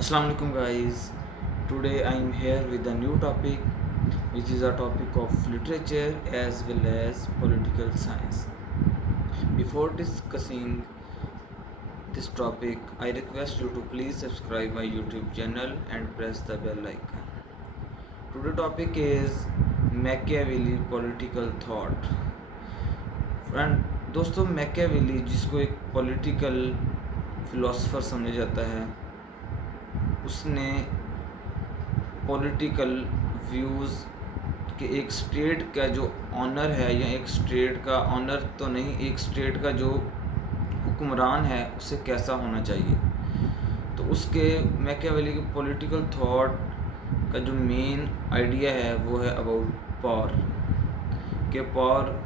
Assalamu alaikum guys. Today I am here with a new topic which is a topic of literature as well as political science. Before discussing this topic, I request you to please subscribe my YouTube channel and press the bell icon. Today topic is Machiavelli political thought. Friend दोस्तों, Machiavelli जिसको एक political philosopher समझा जाता है, उसने political views के एक state का जो ऑनर है, या एक स्टेट का ऑनर तो नहीं, एक स्टेट का जो हुक्मरान है उसे कैसा होना चाहिए। तो उसके मैकियावेली के पॉलिटिकल थॉट का जो मेन आइडिया है वो है अबाउट पावर, कि पावर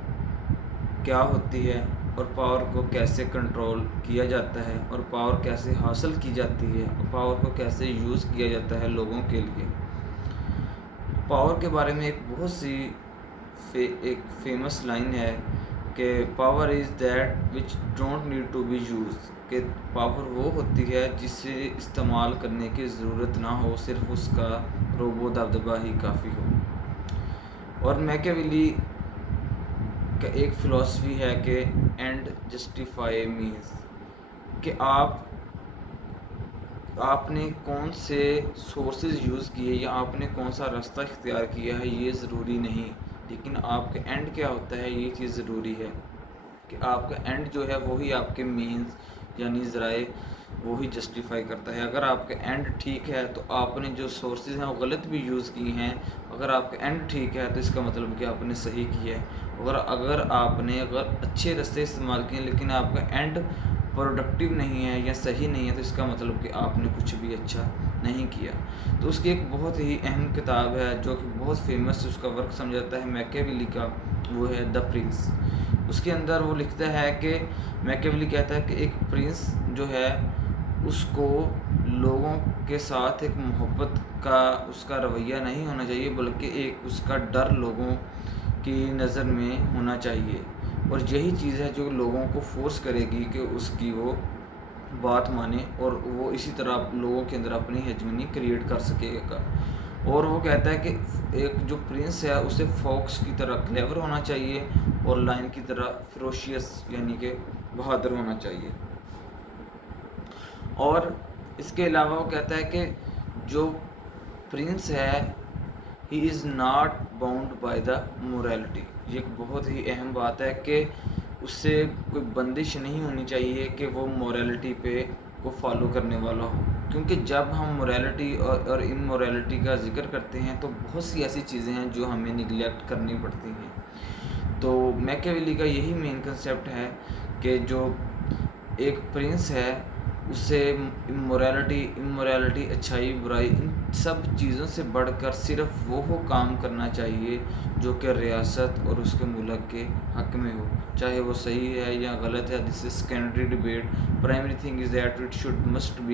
क्या होती है और पावर को कैसे कंट्रोल किया जाता है और पावर कैसे हासिल की जाती है और पावर को कैसे यूज़ किया जाता है लोगों के लिए। पावर के बारे में एक बहुत सी एक फेमस लाइन है कि power is that which don't need to be use, कि पावर वो होती है जिसे इस्तेमाल करने की ज़रूरत ना हो, सिर्फ उसका रोबो दबदबा ही काफ़ी हो। और मैकियावेली का एक फ़िलॉसफी है कि एंड जस्टिफाई मीन्स, कि आपने कौन से सोर्सेज यूज़ किए या आपने कौन सा रास्ता इख्तियार किया है ये ज़रूरी नहीं, लेकिन आपका एंड क्या होता है ये चीज़ ज़रूरी है। कि आपका एंड जो है वही आपके मीन्स यानी ज़राए वही जस्टिफाई करता है। अगर आपका एंड ठीक है तो आपने जो सोर्सेज हैं वो गलत भी यूज़ किए हैं, अगर आपका एंड ठीक है तो इसका मतलब कि आपने सही किया है। अगर आपने अच्छे रास्ते इस्तेमाल किए लेकिन आपका एंड प्रोडक्टिव नहीं है या सही नहीं है तो इसका मतलब कि आपने कुछ भी अच्छा नहीं किया। तो उसकी एक बहुत ही अहम किताब है जो कि बहुत फेमस, उसका वर्क समझाता है मैकियावेली का, वो है द प्रिंस। उसके अंदर वो लिखता है कि मैकियावेली कहता है कि एक प्रिंस जो है उसको लोगों के साथ एक मोहब्बत का उसका रवैया नहीं होना चाहिए, बल्कि एक उसका डर लोगों की नज़र में होना चाहिए। और यही चीज़ है जो लोगों को फोर्स करेगी कि उसकी वो बात माने और वो इसी तरह लोगों के अंदर अपनी हेजमनी क्रिएट कर सकेगा। और वो कहता है कि एक जो प्रिंस है उसे फॉक्स की तरह क्लेवर होना चाहिए और लायन की तरह फिरोशियस यानी कि बहादुर होना चाहिए। और इसके अलावा वो कहता है कि जो प्रिंस है he is not bound by the morality. ये एक बहुत ही अहम बात है कि उससे कोई बंदिश नहीं होनी चाहिए कि वो मोरालिटी पे को फॉलो करने वाला हो, क्योंकि जब हम मोरालिटी और इमोरालिटी का जिक्र करते हैं तो बहुत सी ऐसी चीज़ें हैं जो हमें निगलेक्ट करनी पड़ती हैं। तो मैकियावेली का यही मेन कंसेप्ट है कि जो एक प्रिंस है उससे इमोरालिटी, अच्छाई, बुराई, इन सब चीज़ों से बढ़कर सिर्फ वो काम करना चाहिए जो कि रियासत और उसके मुल्क के हक़ में हो, चाहे वो सही है या गलत है। This is secondary debate, primary thing is that it should must be